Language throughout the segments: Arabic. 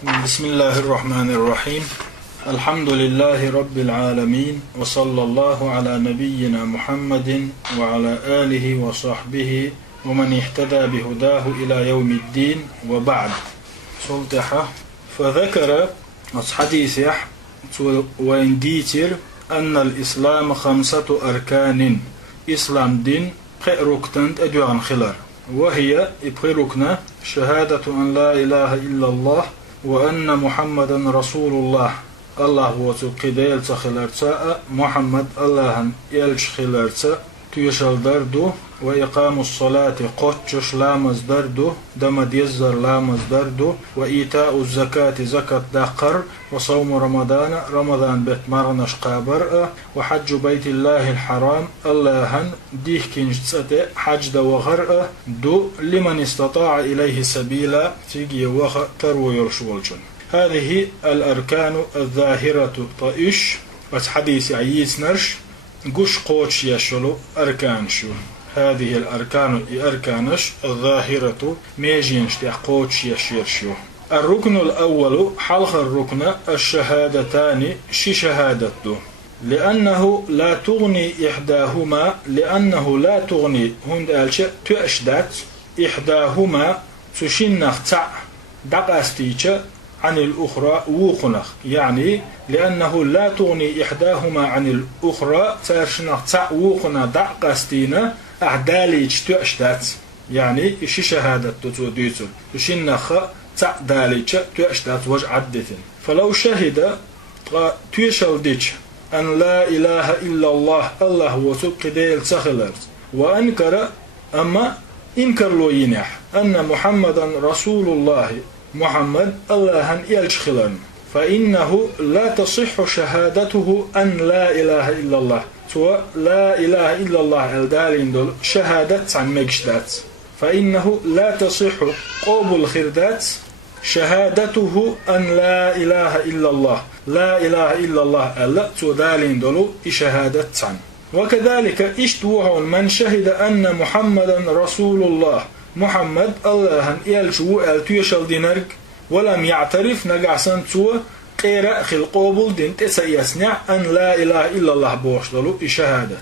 بسم الله الرحمن الرحيم. الحمد لله رب العالمين، وصلى الله على نبينا محمد وعلى آله وصحبه ومن اهتدى بهداه إلى يوم الدين، وبعد. صلتها فذكر حديث وين ديتر أن الإسلام 5 أركان. إسلام دين ركنت أدوان خلال، وهي ركنة شهادة أن لا إله إلا الله وأن محمدا رسول الله. الله وتو قديل تخلرتا محمد الله يلش خلرتا تيشل دردو، وإقام الصلاة قطش لامز دردو، دمد يزر لامز دردو، وإيتاء الزكاة زكاة دقر، وصوم رمضان بيت مرنش قابر، وحج بيت الله الحرام اللهن ديه كنج حج دوغر دو لمن استطاع إليه سبيلا تيجي وخ ترو يرشولجن. هذه الأركان الظاهرة طائش وحديث عيس نرش قش قوش يشلو أركان شو. هذه الأركان أركانش الظاهرة ميجينش قوش يشير شو. الركن الأول حلق الركن الشهادتان شهادته، لأنه لا تغني إحداهما، لأنه لا تغني هند ألش تأشدات إحداهما تشنخ تع دقاستيش عن الأخرى وخنخ، يعني لأنه لا تغني إحداهما عن الأخرى ترشنخ تع وخنا دقاستينا أعداليش تأشدات، يعني إشي شهادة توديتو تشنخ تع داليش تأشدات وج عدتين. فلو شهد تيشل ديش أن لا إله إلا الله، الله وسبق ديل سخلرت، وأنكر أما إنكر له ينح أن محمدا رسول الله، محمد الله يلشخلن، فإنه لا تصح شهادته أن لا إله إلا الله. تو لا إله إلا الله الدالين دول شهادة عن مجدات، فإنه لا تصح قبول خردات شهادته أن لا إله إلا الله، لا إله إلا الله ألا تو دالين دول شهادة عن. وكذلك اشتوه من شهد أن محمدا رسول الله، محمد الله يلشو التيشل دينرك، ولم يعترف نقعسن تو قيرا خل قبول دين تسيسنع أن لا إله إلا الله بوشدلو شهادة،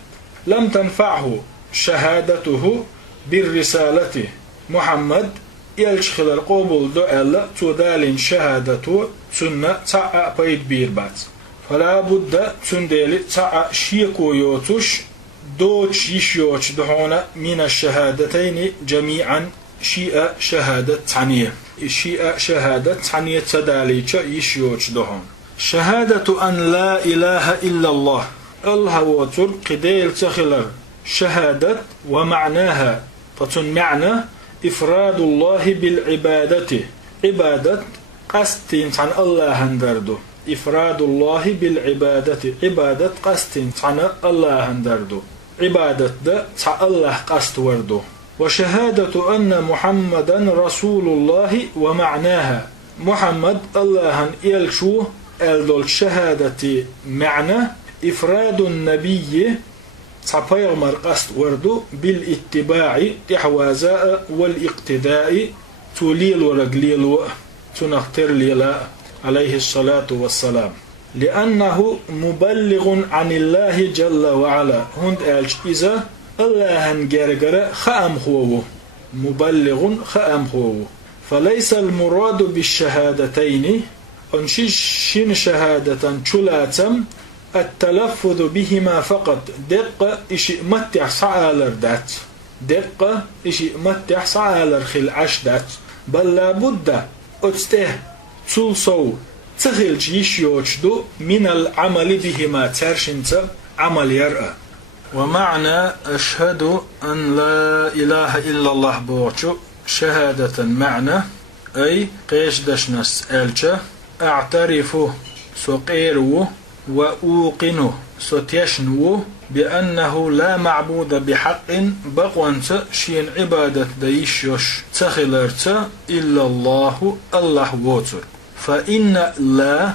لم تنفعه شهادته بالرسالة. محمد يلشخل القبول دو ألا تو دالين شهادته سنة تعا بيد بيربات، فلا بد تندل تعا شيكو يوتش دوش يشيوش دهونا من الشهادتين جميعا شيء شهادة ثانية، شيء شهادة ثانية تداليش يشيوش دهون. شهادة أن لا إله إلا الله، الله وتر قديل تخلر شهادة، ومعناها فتن معنى إفراد الله بالعبادة، عبادة قستين عن الله هندردو، إفراد الله بالعبادة، عبادة قستين عن الله هندردو، عبادة ده تع الله قست وردو. وشهادة أن محمدا رسول الله، ومعناها محمد الله يلشو الدول شهادة معنى إفراد النبي تعبير قست وردو بالاتباع إحوازاء والاقتداء توليل ورقليل تنختر ليلا عليه الصلاة والسلام، لأنه مبلغ عن الله جل وعلا. هند ألش إذا الله هنجرجر خام هو مبلغ خام هو، فليس المراد بالشهادتين أنشين شهادة شلاتم التلفظ بهما فقط، دقة إشي متع سعالر دات، دقة إشي متع سعالر خل عش دات، بل لابد أتسته تلصو تخل يشيوشدو من العمل بهما ترشنت عمل يرأى. ومعنى أشهد أن لا إله إلا الله بوشو شهادة معنى أي قيش دشنس ألجة أعترفه سقيرو وأوقنه ستيشنو بأنه لا معبود بحق بقوانت شين عبادة ديشيوش تخلرت إلا الله، الله ووتر. فإن لا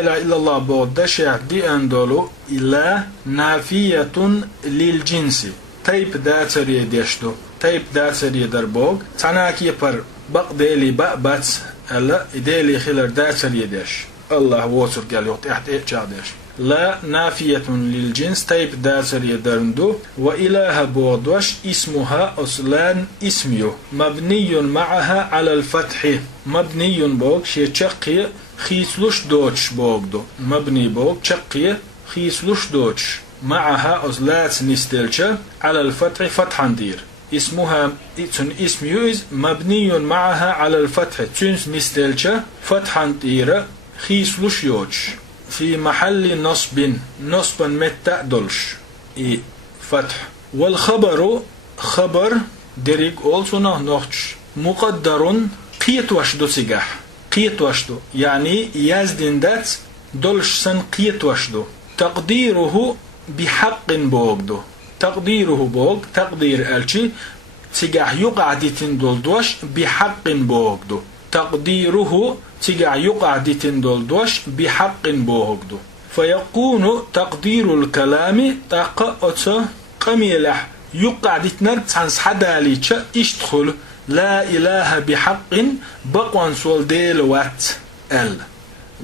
إله إلا الله بود شيء دي أندولو إلا نافية للجنس، تيب داتري ديشتو، تيب داتري دربوغ تناكي بر بقديلي بقبت ألا إدالي خلر داتر يدش الله ووتر قال يوت إحت إيجادش لا نافية للجنس تيب داتر يدرندو وإله بودوش اسمها أصلان اسميو مبني معها على الفتح مبني بوك شي تشقي خيسلوش دوتش بوغدو مبني بوك تشقي خيسلوش دوتش معها أصلات نستلشة على الفتح فتحا دير اسمها اسم مبني معها على الفتح تنس نستلشة فتحا دير خيسلوش يوتش في محل نصبا متى دولش فتح والخبر خبر دريق أولسونا نوتش مقدر قيت وشدو سيجح قيت وشدو يعني يزدن دات دولش سن قيت وشدو تقديره بحق بوغدو تقديره بوغ تقدير ألشي سيجح يقعدتن دولدوش بحق بوغدو تقديره تيجع يقعد تندولدوش بحق بوهقدو فيكون تقدير الكلام تقأت قميلح يقعد تنرتسانس حداليش اشتخل لا إله بحق بقوان سول ديل وات ال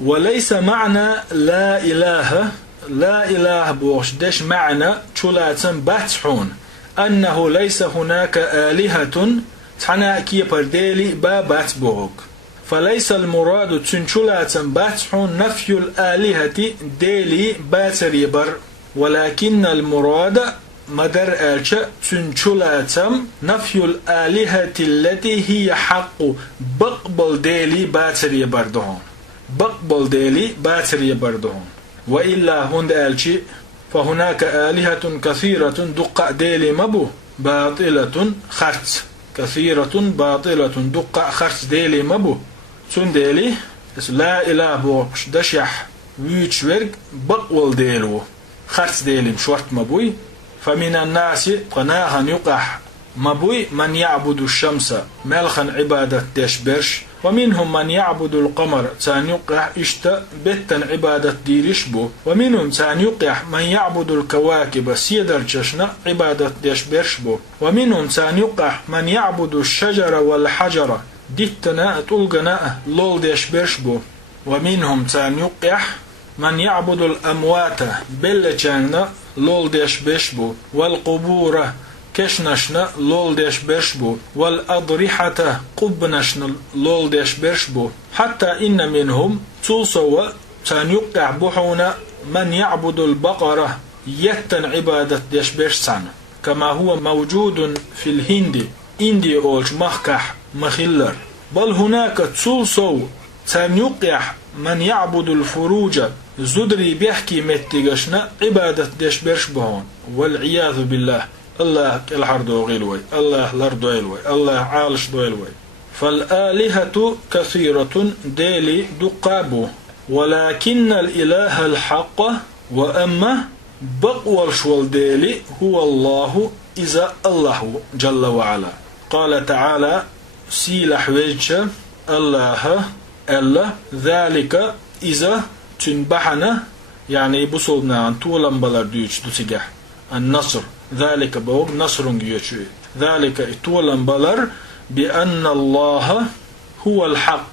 وليس معنى لا إله بوش دش معنى شلاتن باتحون أنه ليس هناك آلهة تحنا كي برديلي بابات بوغ فليس المراد تنشلاتن باتحون نفي الآلهة ديلي باتر يبر ولكن المراد مدر آلشة تنشلاتن نفي الآلهة التي هي حق بقبل ديلي باتر يبردهون بقبل ديلي باتر يبردهون وإلا هند آلشي فهناك آلهة كثيرة دق ديلي مبو باطلة خرت كثيرة باطلة دق خرت ديلي مبو سن ديلي لا إله بوش دشح ويتشورق بقول ديلو خرت ديلي مشورت مبوي فمن الناس قناها يقح مبوي من يعبد الشمس ملخا عبادة دشبرش ومنهم من يعبد القمر تان يقح اشتا بتا عبادة ديرشبو ومنهم تان يقح من يعبد الكواكب سيدر جشنا عبادة دشبرشبو ومنهم تان يقح من يعبد الشجر والحجر ديتنا تلقنا لول دشبرشبو ومنهم تان يقح من يعبد الأموات بلجانا لول دشبرشبو والقبور كشنشنا لول ديش برشبو والأضرحة قبنشنا لول ديش برشبو حتى إن منهم تلسوا تان يقع بحونا من يعبد البقرة يتن عبادة ديش برشسان كما هو موجود في الهند إندي أولش مخكح مخلر بل هناك تلسوا تان يقع من يعبد الفروج زدري بيحكي متقشنا عبادة ديش برشبهون والعياذ بالله الله الحر دوغيلوي الله لر دويلوي الله عالش دويلوي فالآلهة كثيرة ديلي دقابو ولكن الإله الحق وأما بقوال شوال ديلي هو الله إذا الله جل وعلا قال تعالى سيلح ويجة الله ألا ذلك إذا تنبحنا يعني بصولنا عن طولا بلر ديوش دوسيجح النصر ذلك بوغ نصر يجوي ذلك طولا بلر بأن الله هو الحق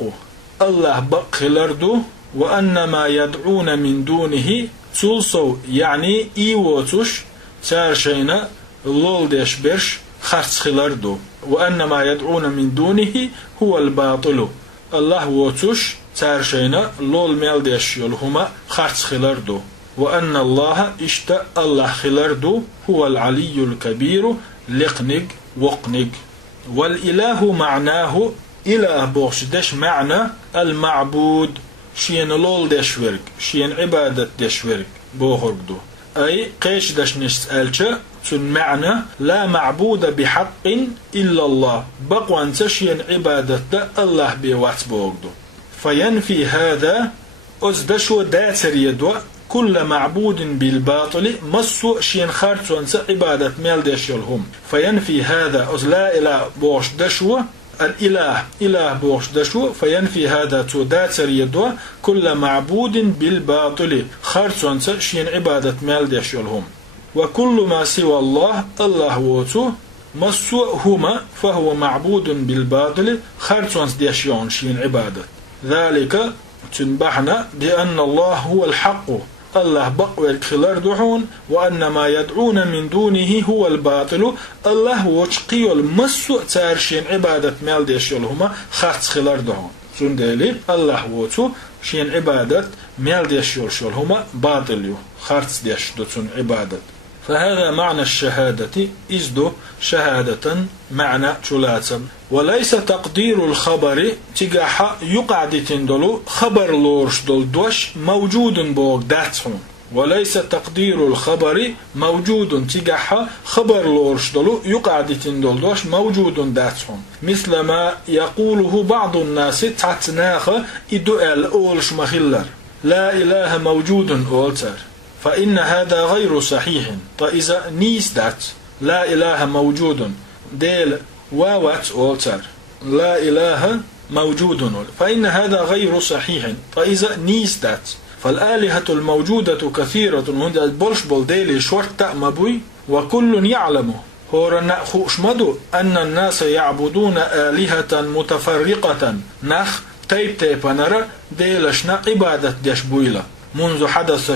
الله بقلردو وأن ما يدعون من دونه تلصو يعني إيوتوش تارشينا لول ديش برش خرص خلردو وأن ما يدعون من دونه هو الباطل الله ووتوش تارشينا لول ميل ديش يلهما خرص خلردو وأن الله اشتاء الله خلردو هو العلي الكبير لقنق وقنق والإله معناه إله بوشدش معنى المعبود شين لول دشورك شين عبادة دشورك بوهرقدو أي قيش دش نسألش تن معنى لا معبود بحق إلا الله بقوان تشين عبادة الله بوات بوهرقدو فينفي هذا أزدشو داتر يدو كل معبود بالباطل مصو شين خارتون عبادة ميل دشيلهم فينفي هذا لا إله بوش دشو الإله إله بوش دشو فينفي هذا توداتر يدو كل معبود بالباطل خارتون شين عبادة ميل دشيلهم وكل ما سوى الله الله ووتو مسوء هما فهو معبود بالباطل خرطونس ديشيون شين عبادة ذلك تنبحنا بأن الله هو الحق الله بقوى الكلار دحون وأن ما يدعون من دونه هو الباطل الله وشقي المسوء تارشين عبادة مال ديشيول هما خرط خلار دحون سندالي الله وشو شين عبادة مال ديشيول شول هما باطل خرط ديش دوتون عبادة فهذا معنى الشهادة إزدو شهادة معنى شلاتم وليس تقدير الخبر تجاح يقعد تندلو خبر لورش دول دوش موجود بوغ داتهم وليس تقدير الخبر موجود تجاح خبر لورش دلو يقعد تندل دوش موجود داتهم مثل ما يقوله بعض الناس تعتناخ إدؤال أولش مخلر لا إله موجود أولتر فإن هذا غير صحيح فإذا نيستات لا إله موجود ديل واوات أولتر لا إله موجود فإن هذا غير صحيح فإذا نيستات فالآلهة الموجودة كثيرة هند البولش بول ديلي شورت مبوي وكل يعلم هورنا خوشمدو أن الناس يعبدون آلهة متفرقة نخ تيب نرى ديلشنا عبادة ديشبويلة منذ حدث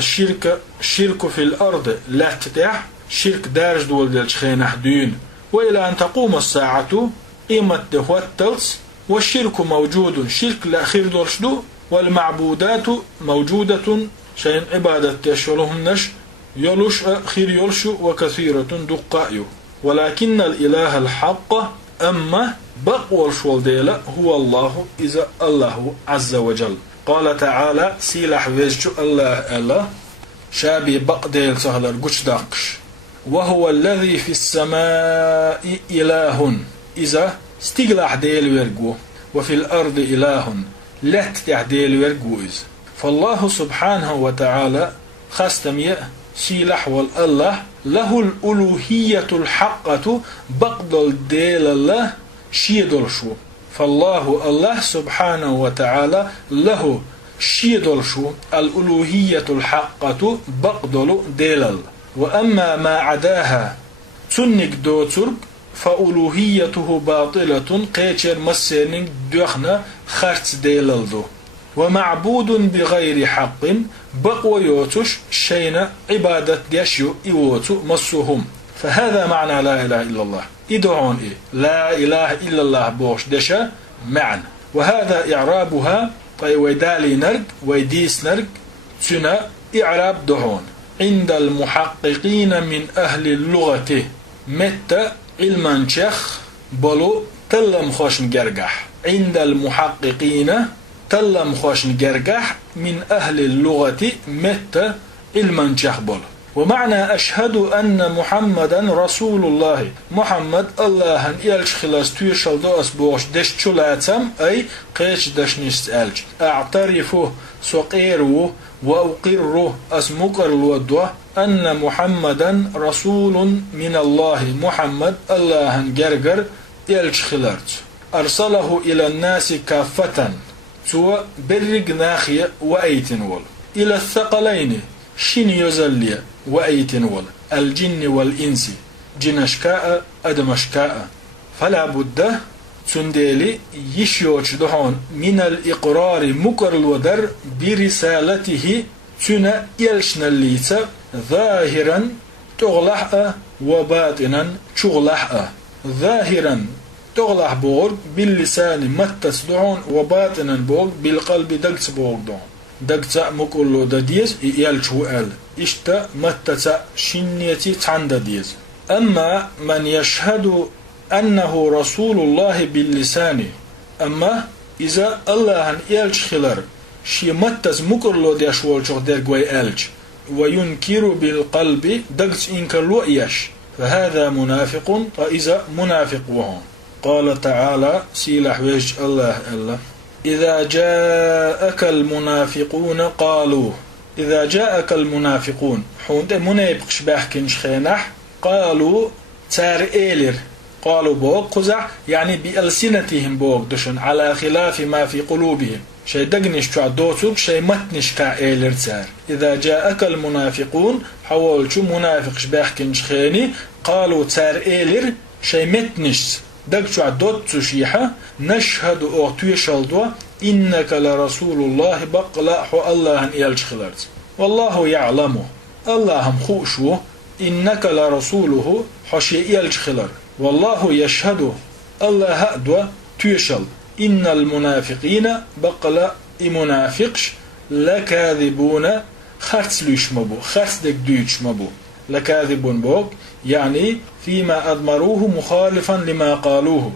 الشرك في الأرض لا تتح شرك دارج دول ديلش خينح دين وإلى أن تقوم الساعة قيمة دهوتلس والشرك موجود شرك الأخير دولشدو والمعبودات موجودة شيء عبادة يشولهم نش يلش خير يلش وكثيرة دقائي ولكن الإله الحق أما بقوى الشول ديلا هو الله إذا الله عز وجل قال تعالى سيلح ويجو الله شابي بقديل سهلر قش داقش وهو الذي في السماء إله إذا استقلح ديل ورقو وفي الأرض إله لا تتعديل ورقوز فالله سبحانه وتعالى خاستمي سيلح والله له الألوهية الحقة بقدل ديل الله شيدل شو فالله الله سبحانه وتعالى له شيدل شو الألوهية الحقة بقدل ديل وأما ما عداها تنك دوترب فألوهيته باطلة قيتر مسينك دوخنا خرط ديلالدو ومعبود بغير حق بقوى يوتش شين عبادة ديشيو إيوتو مسوهم فهذا معنى لا إله إلا الله إدعون لا إله إلا الله بوش دشا معنى وهذا إعرابها ويدالي نرق ويديس نرق سنة إعراب دهون عند المحققين من أهل اللغة متى علمان شيخ بلو تلم خوشن جرجح عند المحققين تلم خوشن جرجح من أهل اللغة متى علمان شيخ بلو ومعنى أشهد أن محمدا رسول الله محمد الله يلش خلاص تيشل دوس بوش دش شلاتم أي قيش دش نستألج أعترفه سقيره وأقره أسمكر الودوة أن محمدا رسول من الله محمد الله جرجر يلش خلارت أرسله إلى الناس كافة سوى برق ناخية وأيتن ول إلى الثقلين شين يزليا وأيتن ول الجن والإنس جنشكاء أدمشكاء فلا بد تنديلي يشيوش دهون من الإقرار مكر الودر برسالته تنا يلشنا الليتا ظاهرا تغلح وباطنا تغلح ظاهرا تغلح بورg باللسان متس دهون وباطنا بورg بالقلب دقت بورg دهون دقت مكرلو دديز يلشو ال اشتا متس شنيتي تعندا ديز أما من يشهد أنه رسول الله باللسان أما إذا الله يلش خلر شي متز مكرلو ديش والشوخ درقوي ألج وينكر بالقلب دقس إنكرلو إيش فهذا منافق فإذا منافق وهم قال تعالى سيلح وجه الله إذا جاءك المنافقون قالوا إذا جاءك المنافقون حونت منافقش بحكنش خينح قالوا تار إيلر قالوا بوق قزع يعني بألسنتهم بوق دشن على خلاف ما في قلوبهم شيء دقنش كع دوتوك شيء متنش كع إيلر تار إذا جاءك المنافقون حول شو منافقش بحكنش خيني قالوا تار إيلر شي متنش دقشو عدوت شيحة نشهد أغتوشلدوا إنك لرسول الله بقلا حو الله يلج خلرت والله يعلم الله هم خوشو إنك لرسوله حشي يلج خلر والله يشهد الله هدوا توشل إن المنافقين بقلا منافقش لكاذبون خرس ليش مبو خرس دك دوش مبو لكاذبون بوك يعني فيما أضمروه مخالفا لما قالوه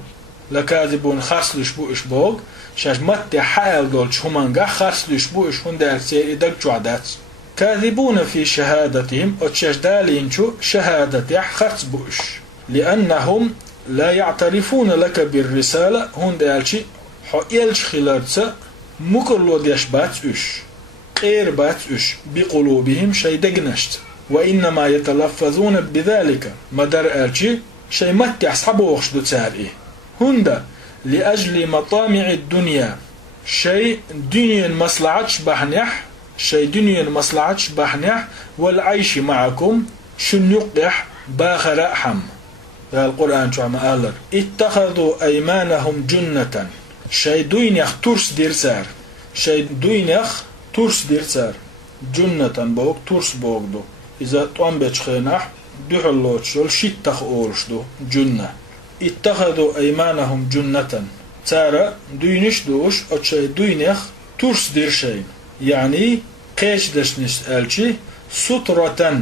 لكاذبون خرس ليش بو إش بوك شاش مت حال دولش همانغا خرس ليش بو إش هندر سيدك جعدات كاذبون في شهادتهم أتشاش دالينشو شهادة خرس بو إش لأنهم لا يعترفون لك بالرسالة هندالشي حو إلش خلالتسا مكرلو ديش بات إش غير بات إش بقلوبهم شي دقنشت وإنما يتلفظون بذلك مدر ألشي شي مت يحسبوا وخشدو تسارئه هندا لأجل مطامع الدنيا شي دنيا مصلعتش بحنيح شي دنيا مصلعتش بحنيح والعيش معكم شن يقح باخر أحم القرآن شو عم قالر اتخذوا أيمانهم جنة شي دوينيخ تورس ديرسار شي دوينيخ تورس ديرسار جنة بوك تورس بوك دو إذا توان بيتشخينح دوحلوت شول شيتخ أولش دو جنة اتخذوا أيمانهم جنة تارا دوينش دوش أتشي دوينيخ تورس ديرشين يعني قيش دشنش ألشي سترة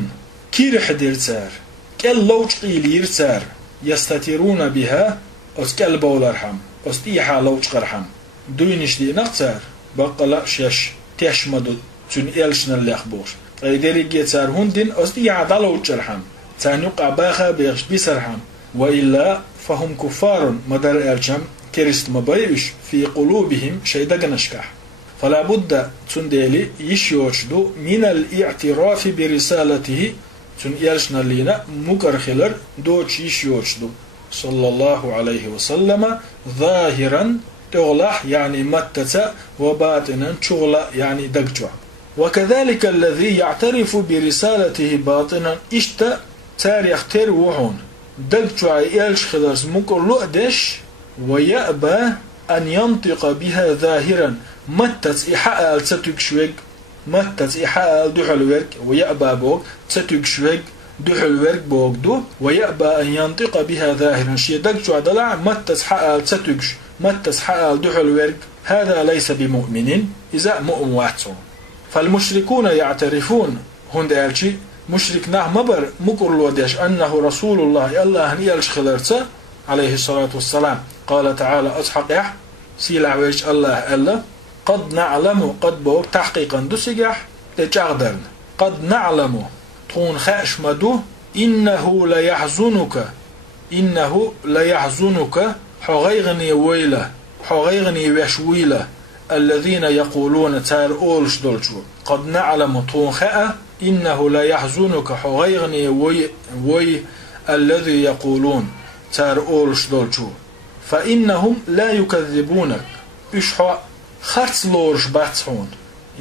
كيرح ديرسار كل لوش قيلير سار يستترون بها أسكال بولرحم أستيحا لوش قرحم دوينش دي نقصار بقلا شش تشمدو تون إلشنا الليخبوش غيدريك يتسار هندين أستيحا دلوش رحم تانيق باخا بيغش بيسرحم وإلا فهم كفار مدار ألشم كريست مبايش في قلوبهم شيدا نشكح فلا بد تنديلي يشيوشدو من الاعتراف برسالته تون يالشنا لينا مكرخلر دوش يشيوشدو صلى الله عليه وسلم ظاهرا تغلح يعني متتا وباطنا تغلى يعني دقجع وكذلك الذي يعترف برسالته باطنا اشتا تاريخ تروحون دقجع يالش خلرز مكرلو دش ويأبى أن ينطق بها ظاهرا متت إحاء الستكشوك متت إحاء دحل ورك ويأبى بوك ستكشوك دحل ورك بوك دو ويأبى أن ينطق بها ظاهرا شيء دقجع دلع متت حاء ستكش متت حاء دحل ورك هذا ليس بمؤمن إذا مؤمن واتسون فالمشركون يعترفون هند ألشي مشرك نه مبر مكرلو ديش أنه رسول الله الله يلش خلرته عليه الصلاة والسلام قال تعالى أصحق سيلع ويش الله ألا قد نعلم قد بوك تحقيقا دسجح تجاغدرن قد نعلم تون خاش مدو إنه لا يحزنك حغيغني ويله حغيغني وشويله الذين يقولون تار أولش دولشو قد نعلم تون خاء إنه لا يحزنك حغيغني وي الذي يقولون تار أولش دولشو فإنهم لا يكذبونك إشحا خرص لورش باتحون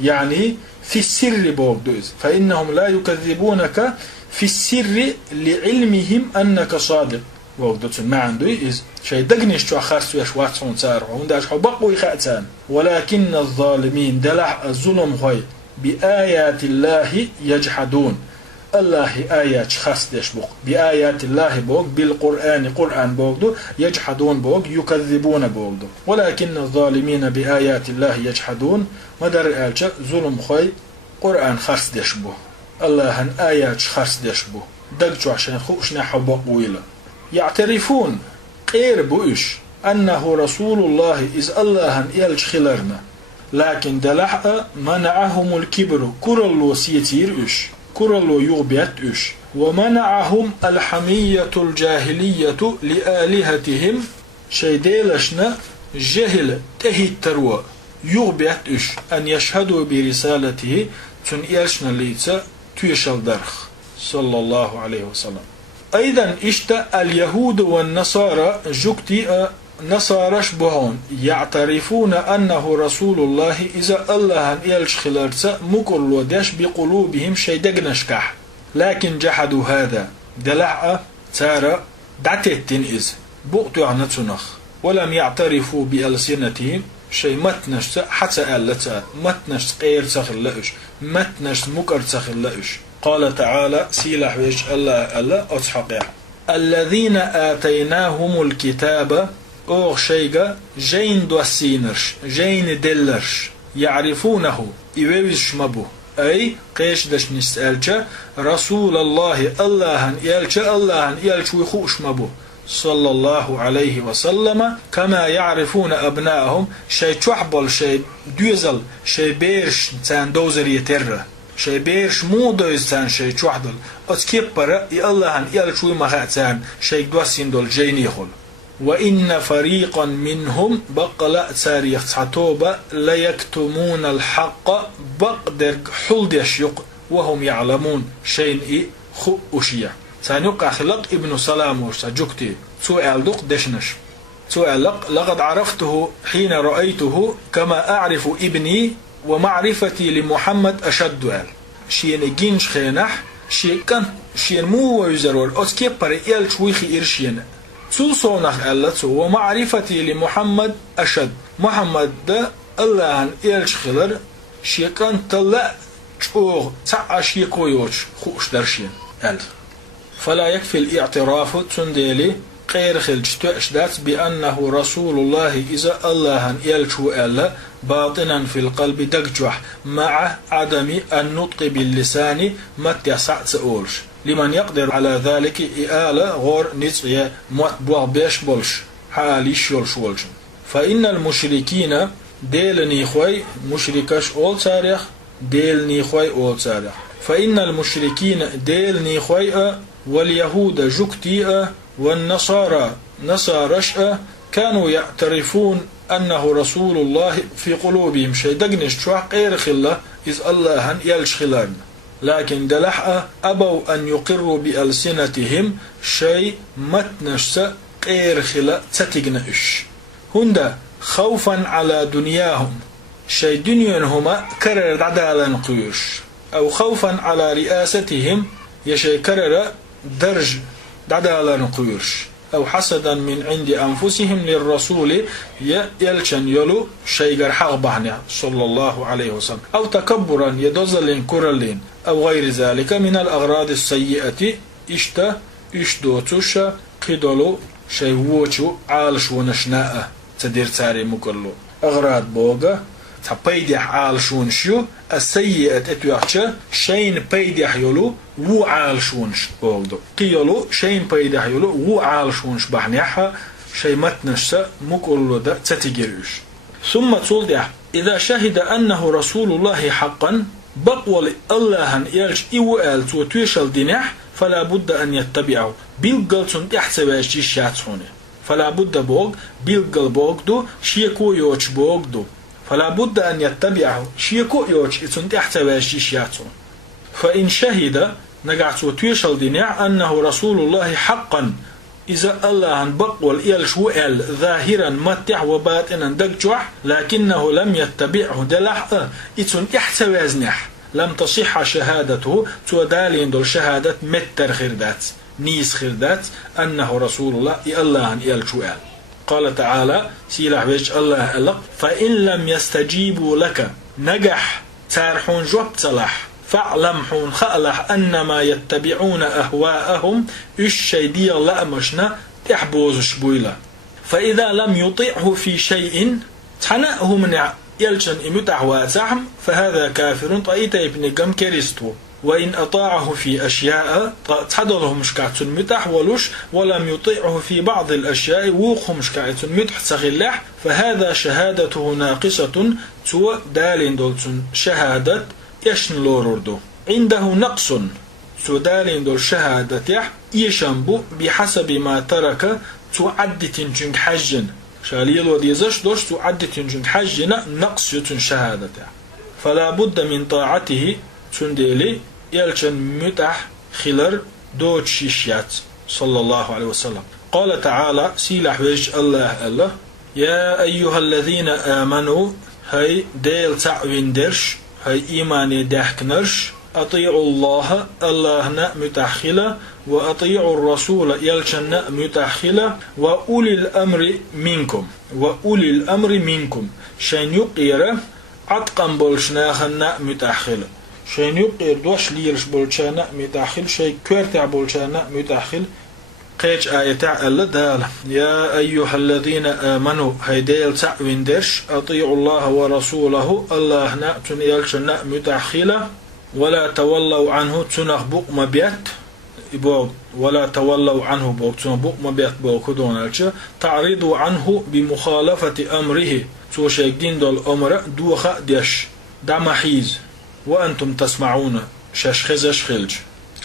يعني في السر بوغدوز فإنهم لا يكذبونك في السر لعلمهم أنك صادق بوغدوز ما عنده إذ شيء دقنش شو خرص ويش واتحون تارحون داش حبقوا يخاتان ولكن الظالمين دلح الظلم خوي بآيات الله يجحدون الله آيات خاص ديش بوك بآيات الله بوك بالقرآن قرآن بوك دو يجحدون بوك يكذبون بوك دو ولكن الظالمين بآيات الله يجحدون مدر آلشا ظلم خوي قرآن خاص ديش بو الله آيات خاص ديش بو دقجو عشان خوشنا حبوك ويلا يعترفون غير بوش أنه رسول الله إذ الله يلش خلرنا لكن دلح منعهم الكبر كرلو سيتير إش كرلو يغبيت إش ومنعهم الحمية الجاهلية لآلهتهم شيديلشنا جهل تهي التروى يغبيت إش أن يشهدوا برسالته تنئلشنا ليتسا تيشل درخ صلى الله عليه وسلم أيضا اشتا اليهود والنصارى جكتي نصارش بهون يعترفون أنه رسول الله إذا الله يلش خلرت مكرلو داش بقلوبهم شيء دقنشكح لكن جحدوا هذا دلع تارى دعتتين إز بقطع نتنخ ولم يعترفوا بألسنتهم شيء متنش حتى ألتات متنش غير تخلأش متنش مكر تخلأش. قال تعالى سيلح ويش الله أتحقيا الذين آتيناهم الكتاب أو شيء جين دوسينرش جين دلرش يعرفونه إيوش مبو أي قيش دش نسألك رسول الله الله يلش ويخوش مبو صلى الله عليه وسلم كما يعرفون أبنائهم شيء تحبل شيء دوزل شيء بيرش تان دوزر يتر شيء بيرش مو دوز تان شيء تحدل أتكبر الله يلش ويمخاتان شيء دوسين دول جيني خل. وإن فريقا منهم بقلا تاريخ تعتوبة لا يكتمون الحق بقدر حلد يشيق وهم يعلمون شيء خؤشية. سنقع خلق ابن سلام وسجكتي سؤال دق دشنش سؤال لقد عرفته حين رأيته كما أعرف ابني ومعرفتي لمحمد أشد قال شين جينش خينح شين كان شين مو ويزرور أتكبر إيال شويخي إرشين سلسونخ ألت ومعرفتي لمحمد أشد محمد ده الله إيال شخلر شين كان طلع شوغ تعاش يقويوش خوش درشين قال. فلا يكفي الاعتراف تنديلي غير خلج تأشدات بأنه رسول الله إذا الله يلشو ألا باطنا في القلب دقجح مع عدم النطق باللسان متى سعت أولش لمن يقدر على ذلك إآلة غور نتغي مطبوع بيش بولش حاليش يولش ولش. فإن المشركين ديل نيخوي مشركش أول تاريخ ديل نيخوي أول تاريخ فإن المشركين ديل نيخوي واليهود جكتي والنصارى نصارش كانوا يعترفون أنه رسول الله في قلوبهم شيء دقنش شوح غير خلا إذ الله يلش خلان لكن دلح أبوا أن يقروا بألسنتهم شيء متنش غير خلا تتقنش هندا خوفا على دنياهم شيء دنياهما كرر عدالا قيوش أو خوفا على رئاستهم يشي كرر درج عدالا قيوش أو حسدا من عند أنفسهم للرسول يلشن يلو شيء حق بحنا صلى الله عليه وسلم أو تكبرا يدزلين كرلين أو غير ذلك من الأغراض السيئة إشدوتوش قدلو شيء ووشو عالش ونشناء تدير تاري مكلو أغراض بوغا تبيدح عالشون شو السيئة اتوحشة شين بيدح يلو وو عالشونش بوغدو قيلو شين بيدح يلو وو عالشونش بحنيحها شي متنشسة مكلو دا تتجريش. ثم تصلح إذا شهد أنه رسول الله حقا بقول الله يلش إيوال توتوشل دينح فلا بد أن يتبعه بيلقلتون تحسباش شاتسونه فلا بد بوغ بيلقل بوغدو شيكو يوش بوغدو فلا بد أن يتبعه شيكو يوش إتون تحسباش شاتسون. فإن شهد نقعت وتوشل دينح أنه رسول الله حقا إذا الله بقول إيلش وإل ظاهرا متح وباطنا دقجح لكنه لم يتبعه دلح إتون إحسوازنح لم تصح شهادته تودالين دول شهادة متر خردات نيس خردات أنه رسول الله الله إيلش وإل. قال تعالى سيلح ويش الله ألق فإن لم يستجيبوا لك نجح تارحون جوب صلاح فاعلم حون خالح أنما يتبعون أهواءهم الشيء دي الله مشنا تحبوز شبويلة فإذا لم يطيعه في شيء تحنأه من يلشن إمتعواتهم فهذا كافر طيئة ابن قم كريستو وإن أطاعه في أشياء تحضرهم مشكعة متحولوش ولم يطيعه في بعض الأشياء ووقهم مشكعة متحتغلح فهذا شهادته ناقصة تو دالين دولتون شهادة يشن لوردو عنده نقص سودالين دول شهادة يشنبو بحسب ما ترك تعد تنجن حجن شاليل وديزش دوش تعد تنجن حجنا نقص يتن شهادة فلا بد من طاعته تنديلي يلشن متح خلر دوت شيشيات صلى الله عليه وسلم. قال تعالى سيلح ويش الله يا أيها الذين آمنوا هاي ديل تعوين درش هاي إيماني دحكنرش أطيعوا الله الله متأخلة وأطيعوا الرسول يلشن متأخلة وأولي الأمر منكم وأولي الأمر منكم شين يقير عتقا بولشناخنا متأخلة شين يقير دوش ليرش بولشانا متأخل شي كورتع بولشانا متأخل قيج آية الله دال يا أيها الذين آمنوا هيديل تعوين درش أطيعوا الله ورسوله الله نأتن يلشن متأخلة ولا تولوا عنه تنخ بوق مبيت ولا تولوا عنه بوق تنخ بوق مبيت بوق دونالش تعرضوا عنه بمخالفة أمره توشيكدين دول أمر دوخة ديش دمحيز وأنتم تسمعون ششخز شخلج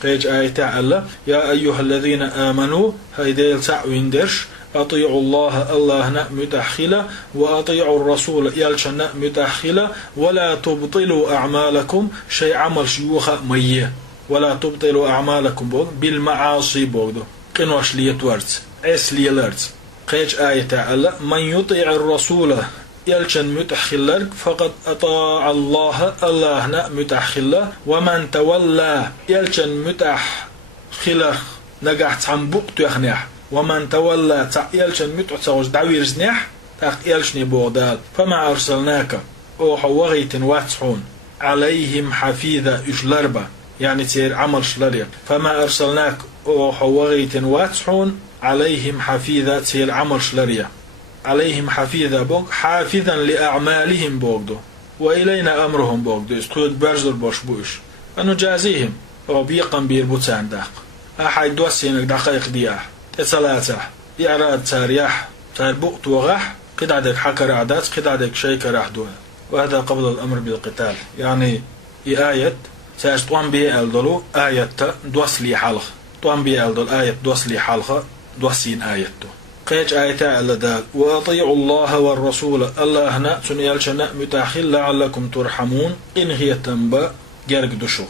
قيج آية الله يا أيها الذين آمنوا هيديل تعوين درش أطيعوا الله الله متأخلة وأطيعوا الرسول يلشن متأخلة ولا تبطلوا أعمالكم شيء عمل شيوخ ميه ولا تبطلوا أعمالكم بالمعاصي بودو قنوش ليتورت اس ليلرت قيج آية الله من يطيع الرسول يلشن متأخلة فقد أطاع الله الله متأخلة ومن تولى يلشن متأخلة نجحت عن بوقت يخنح ومن تولى يلشن متعتوج دعوير زنح يلشني بوغدال فما أرسلناك أو حوغيت واتحون عليهم حفيظة إجلربة يعني تير عمل شلريا فما أرسلناك أو حوغيت واتحون عليهم حفيظة تير عمل شلريا عليهم حفيظة بوغ حافظا لأعمالهم بوغدو وإلينا أمرهم بوغدو استود برزر بوش بوش أنو جازيهم أو بيقن بيربوتان داق أحد دوسينك دقائق دياح ثلاثة إعراض تاريح تاربوق توغح قد عدك حكر عدات قد عدك شيكر أحدوها وهذا قبل الأمر بالقتال يعني آية سأشتوان بي ألدلو آية دوسلي حلق توان بي ألدل آية دوسلي حلقة دوسين آية قيج آية ألدال وأطيعوا الله والرسول الله نأتن يلشنا متاخل لعلكم ترحمون إن هي تنبأ جرق دشوخ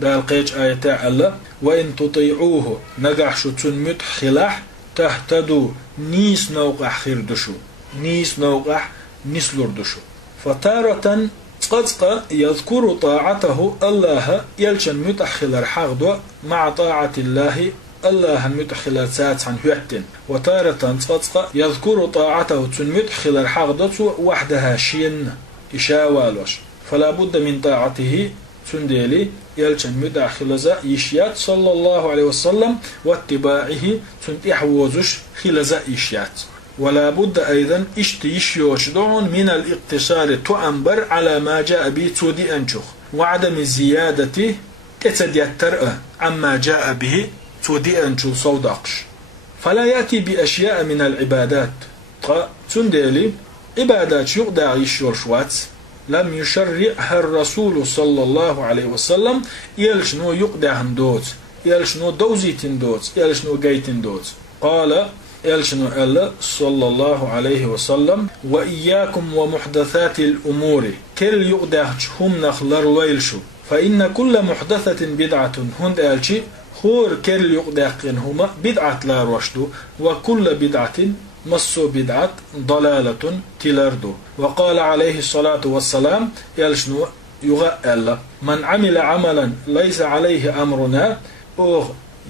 دال قيج آية الله وإن تطيعوه نجح شتون متخلح تهتدوا نيس نوقع خير دشو نيس نوقع نسلور دشو فتارة قد يذكر طاعته الله يلشن متخل الحغد مع طاعة الله الله متخل سات عن هوتن وتارة قد يذكر طاعته تن متخل الحغد وحدها شين إشاوالوش فلا بد من طاعته تنديلي يلشن متخلزا يشيات صلى الله عليه وسلم واتباعه تنتحوزش خلزا يشيات ولا بد أيضا اشتيشيوش دعون من الاقتصار تؤمبر على ما جاء به تودي أنشخ وعدم الزيادة تتديتر عما جاء به تودي أنشخ صودقش فلا يأتي بأشياء من العبادات تنديلي عبادات يقدع يشيوشوات لم يشرعها الرسول صلى الله عليه وسلم يلشنو يقدعن دوت يلشنو دوزيتن دوت يلشنو جيتن دوت قال يلشنو الله صلى الله عليه وسلم وإياكم ومحدثات الأمور كل يقدعهم نخلر ويلشو فإن كل محدثة بدعة هند ألشي خور كل يقدعن هما بدعة لا رشد وكل بدعة مصو بدعة ضلالة تلاردو وقال عليه الصلاة والسلام يلشنو يغأل من عمل عملا ليس عليه أمرنا أو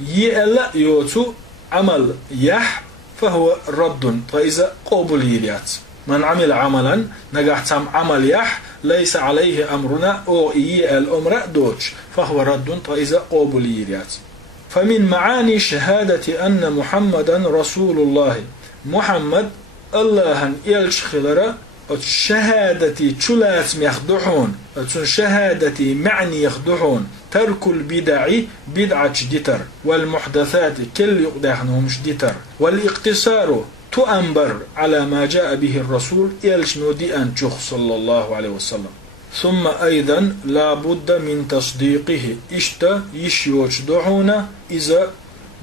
يألا يوتو عمل يح فهو رد فإذا قبل يليات من عمل عملا نجحت عمل يح ليس عليه أمرنا أو الأمر دوتش فهو رد فإذا قبل يليات فمن معاني شهادة أن محمدا رسول الله محمد الله يلش خلرا شهادتي تشلات يخدحون شهادتي معني يخدحون ترك البدع بدعة جدتر والمحدثات كل يقدحنهم جدتر والاقتصار تؤمبر على ما جاء به الرسول يلش نودي أنشخ صلى الله عليه وسلم ثم أيضا لا بد من تصديقه يشيوش دعونا إذا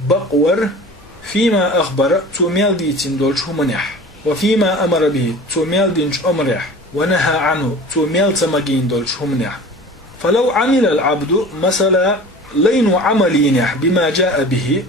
بقور فيما أخبر توميل ديتين دولش همنح وفيما أمر به توميل دينش أمرح ونهى عنه توميل تمجين دولش همنح فلو عمل العبد مثلا لين عملينح بما جاء به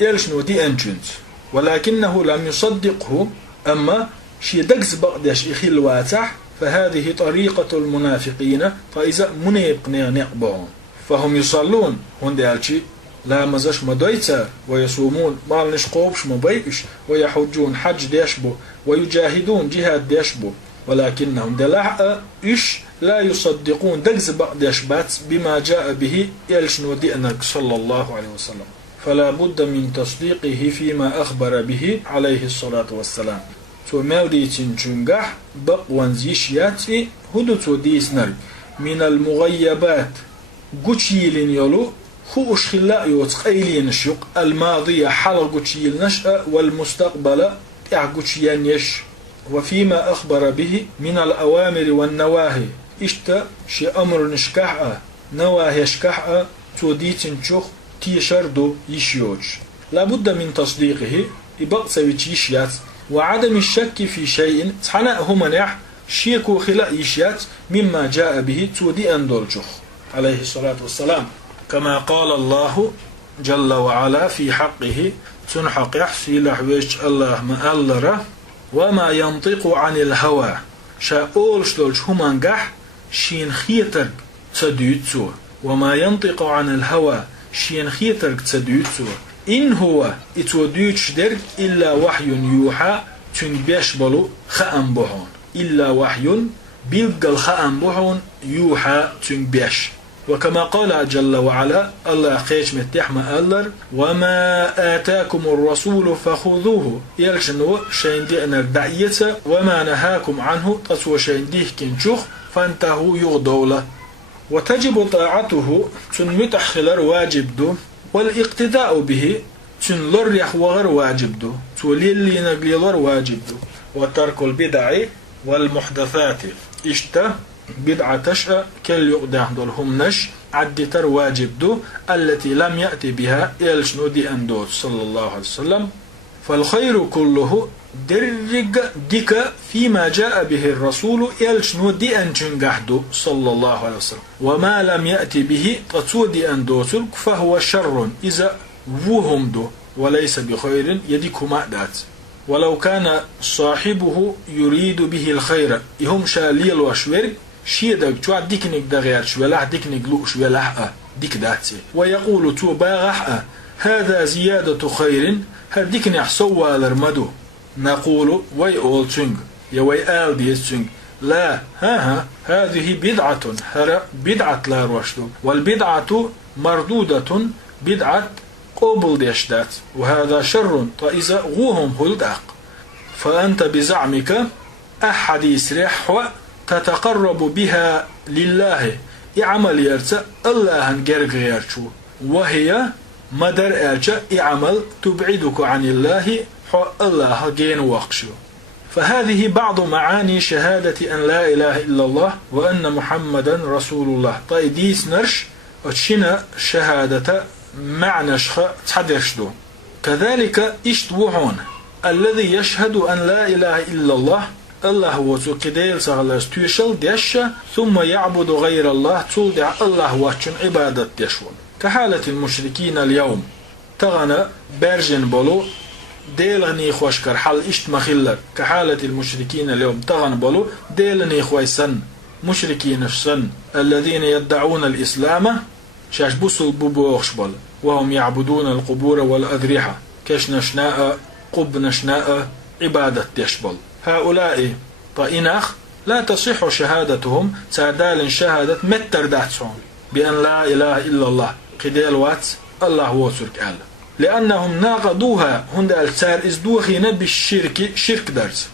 يلشنو دي أنجنت ولكنه لم يصدقه أما شي دقز بقدش إخيل واتح فهذه طريقة المنافقين فإذا منيقنا نقبعون فهم يصلون هندالشي لا مزش مدويتا ويصومون مال نشقوبش مبيش ويحجون حج ديشبو ويجاهدون جهاد ديشبو ولكنهم دلع إش لا يصدقون دقز ديشبات بما جاء به يلشنو دينك صلى الله عليه وسلم فلا بد من تصديقه فيما أخبر به عليه الصلاة والسلام تو مالديتين جنجح بقوانزيش ياتي هدو تو ديسنر من المغيبات قوشيلين يلو هو أشخلاء يوتقيلين شيق الماضية حال قوشيل نشأ والمستقبل قوشيان يش وفيما أخبر به من الأوامر والنواهي إشتا شي أمر نشكح نواهي شكح تو ديتين شوخ تيشردو يشيوج لابد من تصديقه إبقى سويتيشيات وعدم الشك في شيء تحنأه منع شيكو خلاء يشيات مما جاء به تودي أندولجوخ عليه الصلاة والسلام كما قال الله جل وعلا في حقه تنحق يحسي لحويش الله مألره وما ينطق عن الهوى شاولش دولش همانجح شين خيترك تدوتسو وما ينطق عن الهوى شين خيترك تدوتسو إن هو اتودوتش درك إلا وحي يوحى تنبيش بلو خأم بحون إلا وحي بيبقى الخأم بحون يوحى تنبيش وكما قال جل وعلا الله خيش متحمى ألر وما آتاكم الرسول فخذوه يلشنو شين دينا الدعية وما نهاكم عنه تسوى شين ديه كنشوخ فانتهوا يغدوله وتجب طاعته تنمتح خلر واجب دو والاقتداء به تنلر يحوغر واجب دو توليلي نقليلر واجب دو وترك البدع والمحدثات اشتا بدعة تشأ كل يقدح دولهم نش عدتر واجب دو التي لم يأتي بها يلشنو دي أندوت صلى الله عليه وسلم فالخير كله درج ديك فيما جاء به الرسول يلشنو دي أنجنجحدو صلى الله عليه وسلم وما لم يأتي به تتو دي أندوتل فهو شر إذا وهم دو وليس بخير يديكما دات ولو كان صاحبه يريد به الخير يهم شاليل وشورك شيدك تو ديكنك دغير شولا ديكنك لو شولا ديك داتي ويقول تو باغح هذا زيادة خير هديكن يحسوا لرمدو نقول وي أولتنج يوي آل ديستنج لا هذه بدعة هر بدعة لا رشدو والبدعة مردودة بدعة قبل ديشدات وهذا شر فإذا غوهم هلداق فأنت بزعمك أحد يسرح تتقرب بها لله يعمل يرتى الله نجرق يرشو وهي مدر أرجع يعمل تبعدك عن الله الله جين وقشو فهذه بعض معاني شهادة أن لا إله إلا الله وأن محمدا رسول الله طيب ديس نرش أتشنا شهادة معنى شخ تحدشدو كذلك اشتوحون الذي يشهد أن لا إله إلا الله الله هو تقديل سغلاش تيشل ديش ثم يعبد غير الله تولدع الله واتشن عبادة ديشون كحالة المشركين اليوم تغنى برجن بولو ديلني خوشكر حال اشت مخلك كحالة المشركين اليوم تغنى بولو ديلني خويسن مشركين السن الذين يدعون الإسلام شاش بوصل بوبوخش بول وهم يعبدون القبور والأذرحة كش نشناء قب نشناء عبادة ديشبول هؤلاء طائناخ لا تصح شهادتهم سادال شهادة متر داتسون بأن لا إله إلا الله قديل وات الله هو سرك آل لأنهم ناقضوها هند السار إزدوخين بالشرك شرك درس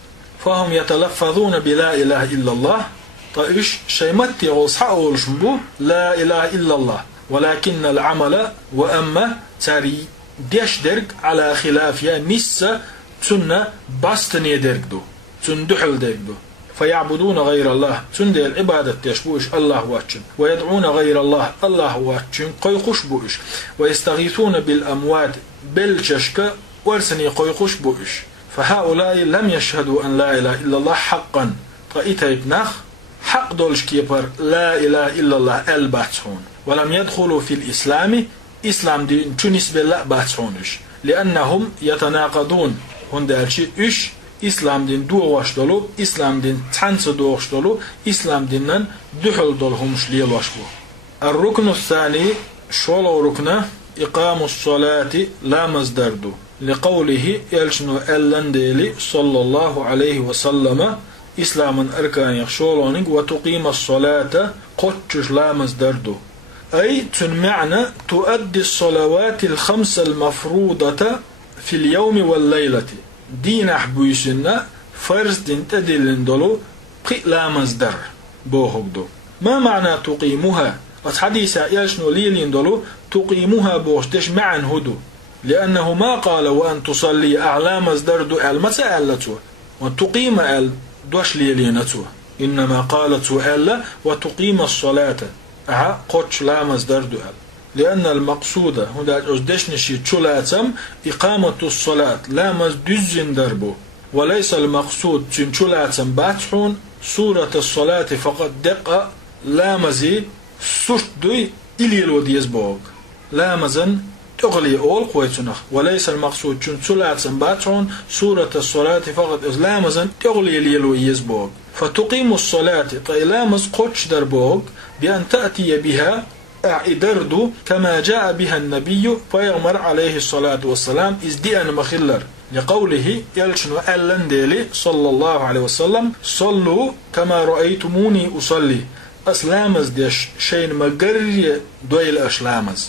فهم يتلفظون بلا إله إلا الله طائش شيمتي غصحاء الشنبو لا إله إلا الله ولكن العمل وأما تاري ديش درك على خلافها نسا تن باستني درك دو تندحل درك دو فيعبدون غير الله تندي العبادة تشبوش الله واتشن ويدعون غير الله الله واتشن قيقش بوش ويستغيثون بالأموات بالجشك ورسني قيقش بوش فهؤلاء لم يشهدوا أن لا إله إلا الله حقا طائتيت نخ حق دولش كيبر لا إله إلا الله الباتهون ولم يدخلوا في الإسلام إسلام دي نسبة لا باتهونش لأنهم يتناقضون هندالشي إش İslam din duvaş dolu, İslam din tansı doğuş dolu, İslam dinden dühül dolu humuş liyelaş bu. الركن الثاني شولو ركنه إقام الصلاة لا مصدردو لقوله يلشنو ألنديلي صلى الله عليه وسلم إسلام أركان يخشولونك وتقيم الصلاة قتش لا مصدردو أي تنمعنى تؤدي الصلوات الخمس المفروضة في اليوم والليلة دين أحبوشنا فرز دين تدلن دولو لا مصدر بوهقدو ما معنى تقيمها الحديث يشنو ليلين دولو تقيمها بوشتش معا هدو لأنه ما قال وأن تصلي أعلى مصدر دو المسا ألتو وتقيم أل دوش ليلينتو إنما قالت ألا وتقيم الصلاة قوتش لا مصدر دو أل لأن المقصود هنا أجدش نشي تشلاتم إقامة الصلاة لا مصدر دربو وليس المقصود تشلاتم باتحون سورة الصلاة فقط دقة لا مزي سشدوي إلي الوديز بوغ لا مزن تغلي أول قويتنخ وليس المقصود تشلاتم باتحون سورة الصلاة فقط لا مزن تغلي إلي الوديز بوغ فتقيم الصلاة لا مز قوتش دربوغ بأن تأتي بها إدردو كما جاء بها النبي فيغمر عليه الصلاة والسلام إزديان مخلر لقوله يلشنو ألنديلي صلى الله عليه وسلم صلوا كما رأيتموني أصلي أسلامز ديش شين مقرر دويل أشلامز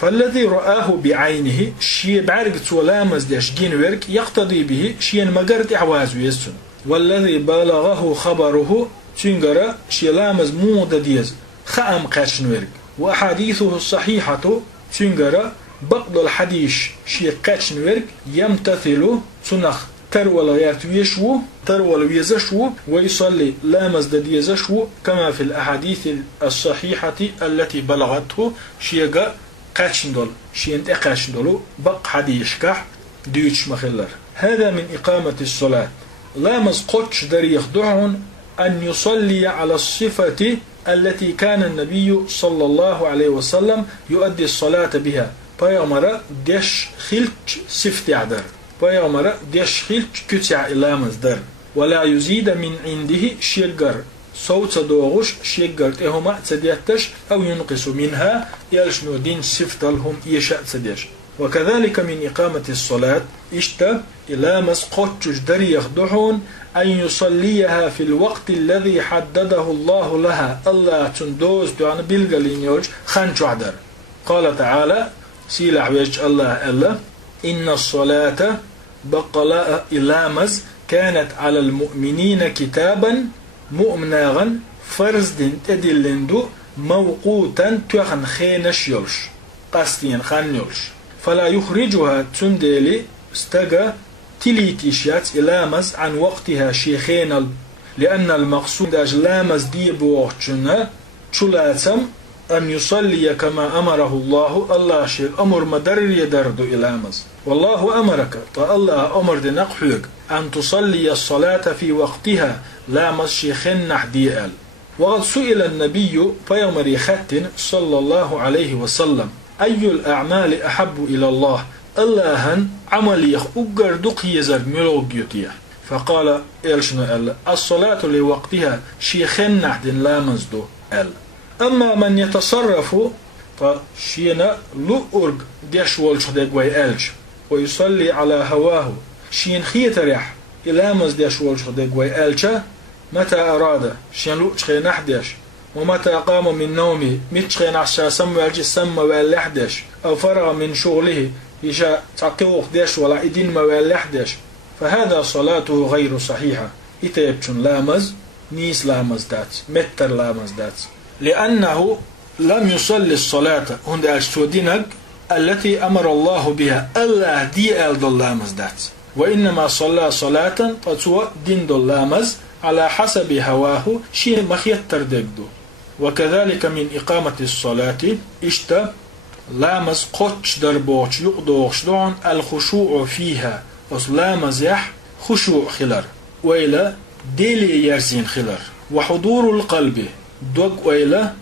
فالذي رآه بعينه شي بعرق تولامز ديش جين ورك يقتضي به شين مقرد إحواز ويسن والذي بلغه خبره تنقر شي لامز مودة ديز خام قاشن ورك وأحاديثه الصحيحة تنقر بقض الحديث شي قاشن ورك يمتثل سنخ ترول ياتويشو ترول ويزشو ويصلي لامز ديزشو كما في الأحاديث الصحيحة التي بلغته شيغا قاشن دول شي انت قاشن دولو بق حديث كح ديوش مخلر هذا من إقامة الصلاة لامز قوتش در يخدعون أن يصلي على الصفة التي كان النبي صلى الله عليه وسلم يؤدي الصلاة بها فيغمر ديش خلج سفتي عدر فيغمر ديش خلج كتع إلامز در ولا يزيد من عنده شيرجر صوت دوغش شيرجر تهما تديتش أو ينقص منها يلشنو دين سفت لهم يشاء تديش وكذلك من إقامة الصلاة اشتا إلامز قوتش در يخدعون أن يصليها في الوقت الذي حدده الله لها الله تندوز دعنا بالقلين يوج خانش عدر قال تعالى سيلع ويج الله ألا إن الصلاة بقلاء إلامز كانت على المؤمنين كتابا مؤمناغا فرز دين تدلندو موقوتا تخن خينش يلش قاستين خان يلش فلا يخرجها تندلي استقى تليتيشيات إلامز عن وقتها شيخين لأن المقصود أجلامز دي بوقتنا شلاتم أن يصلي كما أمره الله شيء أمر مدر يدرد إلامز والله أمرك فالله أمر دي نقحيك أن تصلي الصلاة في وقتها لامز شيخين نحديئل وقد سئل النبي فيومر ختن صلى الله عليه وسلم أي الأعمال أحب إلى الله اللهن عمليخ أقر دقيزر ملوغيوتيه فقال إلشنا الصلاة لوقتها شيخين نحدن لامزدو أما من يتصرف فشينا لؤرق ديش والش ديقوي ألج ويصلي على هواه شين خيتريح إلامز ديش والش ديقوي ألج متى أراد شين لؤشخي نحدش ومتى قام من نومه متشخي نحشا سمو ألج سمو واللحدش أو فرغ من شغله يشا تعقوق ديش ولا إدين موالحدش فهذا صلاته غير صحيحة إتيبشن لامز نيس لامز دات متر لامز دات لأنه لم يصلي الصلاة هند السودينك التي أمر الله بها الله دي أل لامز دات وإنما صلى صلاة فتوى دين لامز على حسب هواه شيء مخيتر دقدو وكذلك من إقامة الصلاة اشتا لامز قوتش دربوش يقدوش دون الخشوع فيها لامز يح خشوع خلر وإلى ديلي يرزين خلر وحضور القلب دوق وإلى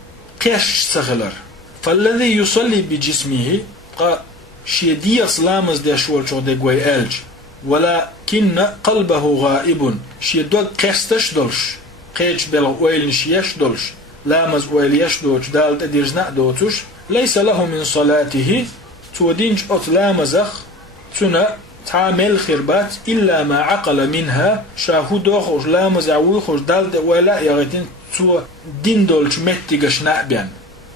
كش سخلر فالذي يصلي بجسمه شيديس لامز دشول شو دقوي ألج ولكن قلبه غائب شيدوق كستش دلش قيج بلغ ويل نشيش دلش لامز ويليش دوش دالت ديرزنا دوتوش ليس له من صلاته تودينج أت لامزخ تنا تعمل خربات إلا ما عقل منها شاهدو خوش لامز عوي خوش دالت ولا يغتين تو دين دولش متيغش نأبيان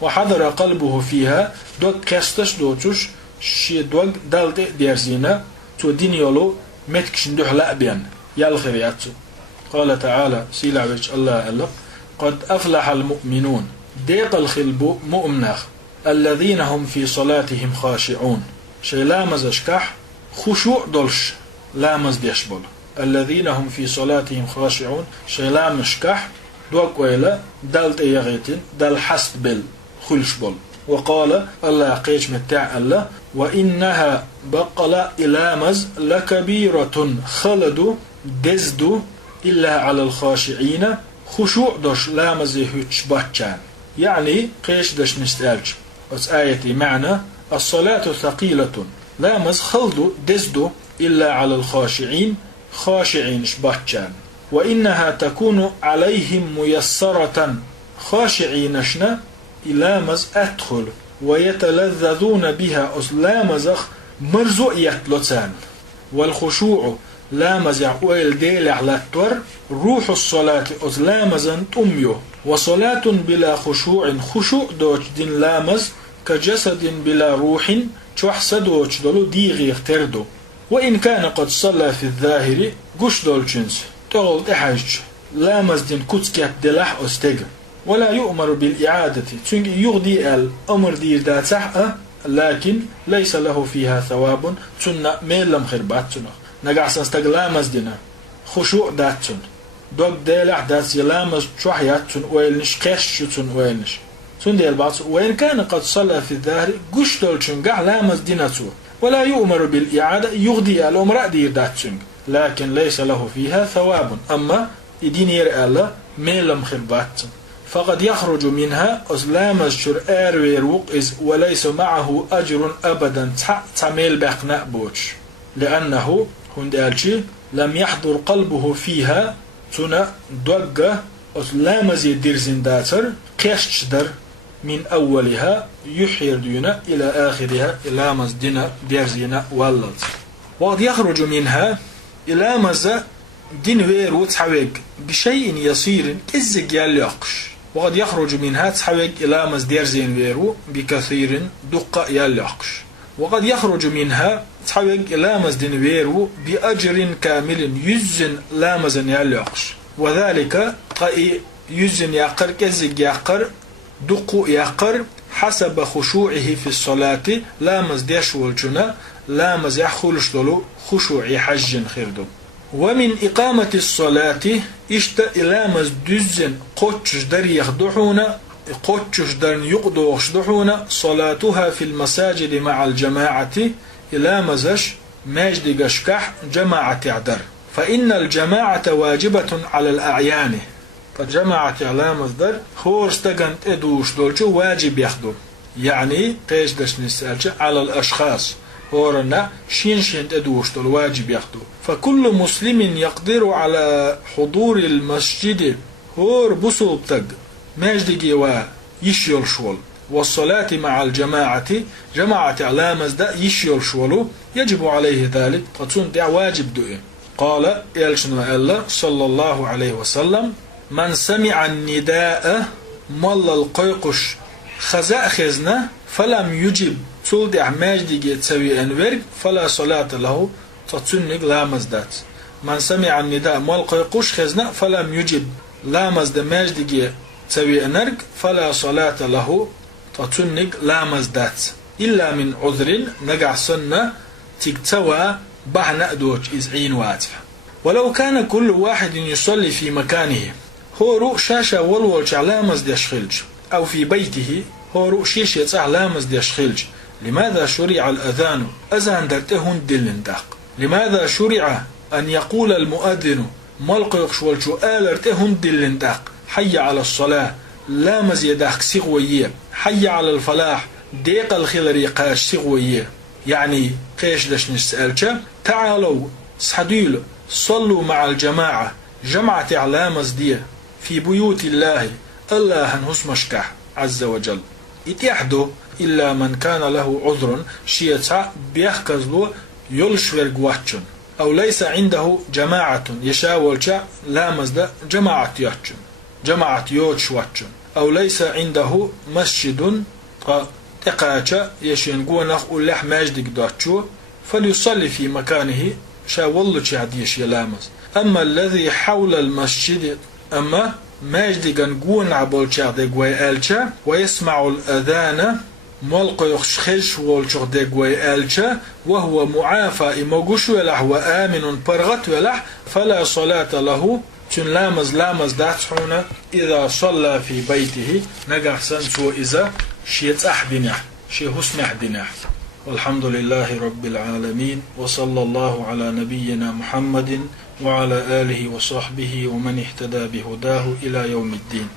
وحضر قلبه فيها دوك كستش دوتوش شي دوك دالت ديرزينا تو دين يولو متكش ندوح لأبيان يالخير ياتو. قال تعالى سيلا بيش الله ألق قد أفلح المؤمنون ديق الخلب مؤمنخ الذين هم في صلاتهم خاشعون شي لامز اشكح خشوع دولش لامز ديشبول الذين هم في صلاتهم خاشعون شي لامز اشكح دوك ويلا دالت ايغيتين دال حسب بل خلشبول. وقال الله قيش متاع الله وإنها بقل إلامز لكبيرة خلدوا دزدوا إلا على الخاشعين خشوع دوش لامز يهوش باتشان يعني قيش دش نستالج بس آيتي معنى الصلاة ثقيلة لامز خلدوا دزدوا إلا على الخاشعين خاشعين شباتشان وإنها تكون عليهم ميسرة خاشعين شنا إلامز أدخل ويتلذذون بها أسلامزخ مرزوئية لتان والخشوع لامز يعويل ديل على التور روح الصلاة أسلامزا تميو وصلاة بلا خشوع خشوع دوش دين لامز كجسد بلا روح تحس دوش دولو ديغي اختردو وإن كان قد صلى في الظاهر قش دولشنس تغل إحاج لامز دين كتسكيب دلح أستيق ولا يؤمر بالإعادة تنك يغدي الأمر دير داتح لكن ليس له فيها ثواب تن ميلم خربات تنه نقع سنستق لامز دينا خشوع داتن دوك ديلع دات يلامز شوحيات تن ويلنش قش تن ويلنش تن ديال بعض وإن كان قد صلى في الظهر قش دولشن قع لامز ديناتو ولا يؤمر بالإعادة يغدي الأمر دير داتن لكن ليس له فيها ثواب أما إدين يرأى ميلم خربات فقد يخرج منها أسلام الشر ويروق وليس معه أجر أبدا تعمل بقناء بوش لأنه هندالشي لم يحضر قلبه فيها تنا دوغة أسلام زيدير زنداتر قيشتدر من أولها يحير دينا إلى آخرها إلى مزدنا ديرزينا والله. وقد يخرج منها إلى مزا دين ويرو تحويق بشيء يصير كزق ياليقش وقد يخرج منها تحويق إلى مزديرزين ويرو بكثير دقة ياليقش وقد يخرج منها تحويق إلى مزدين ويرو بأجر كامل يزن لامزن ياليقش وذلك قائي يزن يقر كزق يقر دقو يقر حسب خشوعه في الصلاة لامز ديش والجنة لامز يحخلش دولو خشوعي حج خيردو. ومن إقامة الصلاة إشتا إلامز دزن قوتش در يخدحونا قوتش در يقضوش دحونا صلاتها في المساجد مع الجماعة إلامزش ماجد قشكح جماعة عدر فإن الجماعة واجبة على الأعيان فجماعة إلامز در خور استقنت إدوش دولشو واجب يخدو يعني قيش دش نسألش على الأشخاص هورنا شين تدوش دول واجب ياخدو فكل مسلم يقدر على حضور المسجد هور بصوب تق ماجدقي ويشيل شول والصلاة مع الجماعة جماعة علامز دا يشيل شولو يجب عليه ذلك فتون دع واجب دوئي. قال يلشن الله صلى الله عليه وسلم من سمع النداء مل القيقش خزاء خزنة فلم يجب تولد ماجدي تسوي أنورج فلا صلاة له تتنق لامزدات من سمع النداء ملقى قش خزنة فلم يجب لامزد ماجدي تسوي أنرج فلا صلاة له تتنق لامزدات إلا من عذر نقع سنة تكتوى بحنا دوج إزعين واتف ولو كان كل واحد يصلي في مكانه هو رو شاشة والولج لامزد يشخلج أو في بيته هو رو شيشة لامزد يشخلج. لماذا شرع الأذان أذان درتهن دلن داق لماذا شرع أن يقول المؤذن ملقيقش والجؤال ارتهن دلن داق حي على الصلاة لا مزيداق سغوية حي على الفلاح ديق الخلري قاش سغوية يعني قيش دش نسألش تعالوا صحديل صلوا مع الجماعة جمعة علامز دي في بيوت الله الله هنهس مشكح عز وجل يتيحدو إلا من كان له عذر شيئا بيخكزلو يلشورق واتشن أو ليس عنده جماعة يشاولشا لامزد جماعة ياتشن جماعة يوتش واتشن أو ليس عنده مسجد تقاچا يشينقونخ أولح ماجدك دواتشو فليصلي في مكانه شاولش عديش يلامز أما الذي حول المسجد أما ماجدك نقون عبولشا ديقوي ألشا ويسمع الأذان ملقى يخشخش والشخ ديقوي ألشا وهو معافى إموغوش ولح وآمن برغت ولح فلا صلاة له تن لامز داتحونا إذا صلى في بيته نقع سنسو إذا شيء أحدنح شيء حسن أحدنح. والحمد لله رب العالمين وصلى الله على نبينا محمد وعلى آله وصحبه ومن اهتدى بهداه إلى يوم الدين.